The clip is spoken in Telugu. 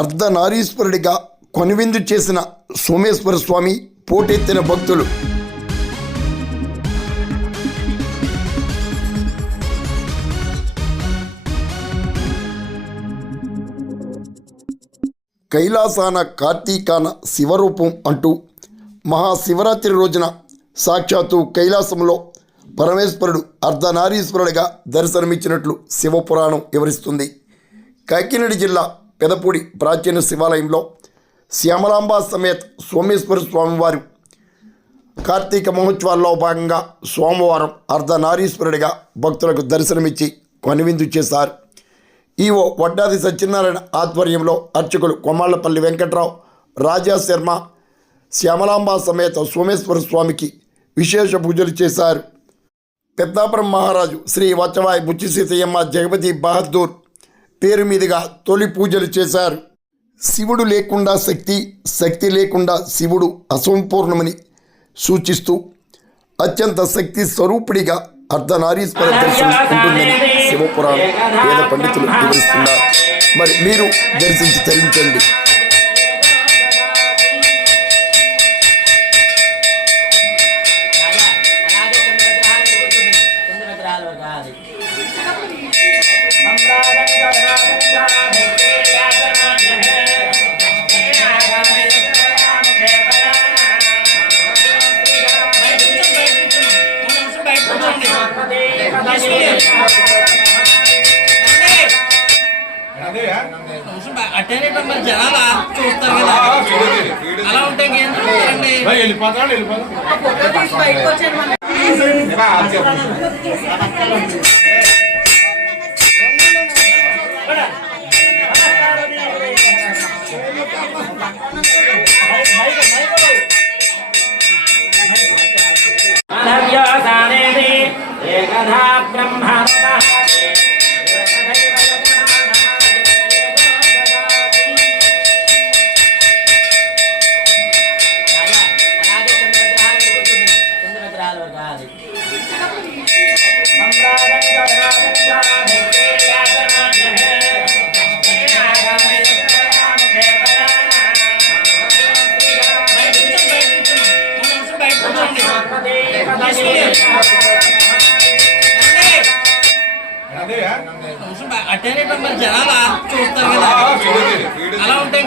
అర్ధనారీశ్వరుడిగా కొనువిందు చేసిన సోమేశ్వర స్వామి పోటెత్తిన భక్తులు. కైలాసాన కార్తీకాన శివరూపం అంటూ మహాశివరాత్రి రోజున సాక్షాత్తు కైలాసంలో పరమేశ్వరుడు అర్ధనారీశ్వరుడిగా దర్శనమిచ్చినట్లు శివపురాణం వివరిస్తుంది. కాకినాడ జిల్లా పెదపూడి ప్రాచీన శివాలయంలో శ్యామలాంబ సమేత సోమేశ్వర స్వామివారు కార్తీక మహోత్సవాల్లో భాగంగా సోమవారం అర్ధనారీశ్వరుడిగా భక్తులకు దర్శనమిచ్చి కనువిందు చేశారు. ఈవో వడ్డాది సత్యనారాయణ ఆధ్వర్యంలో అర్చకులు కొమాళ్లపల్లి వెంకట్రావు, రాజా శర్మ శ్యామలాంబ సమేత సోమేశ్వర స్వామికి విశేష పూజలు చేశారు. పెద్దాపురం మహారాజు శ్రీ వచ్చవాయి బుచ్చి సీతయ్యమ్మ జగపతి బహదూర్ పేరు మీదుగా తొలి పూజలు చేశారు. శివుడు లేకుండా శక్తి, శక్తి లేకుండా శివుడు అసంపూర్ణమని సూచిస్తూ అత్యంత శక్తి స్వరూపుడిగా అర్ధనారీశ్వర దర్శనం ఉంటుందని శివపురాణం వేద పండితులు వివరిస్తున్నారు. మరి మీరు దర్శించి తరించండి. అటెండ్ జనాలు చూస్తారు కదా, అలా ఉంటే అటెండ్ జనాలు చూస్తారు కదా, అలా ఉంటే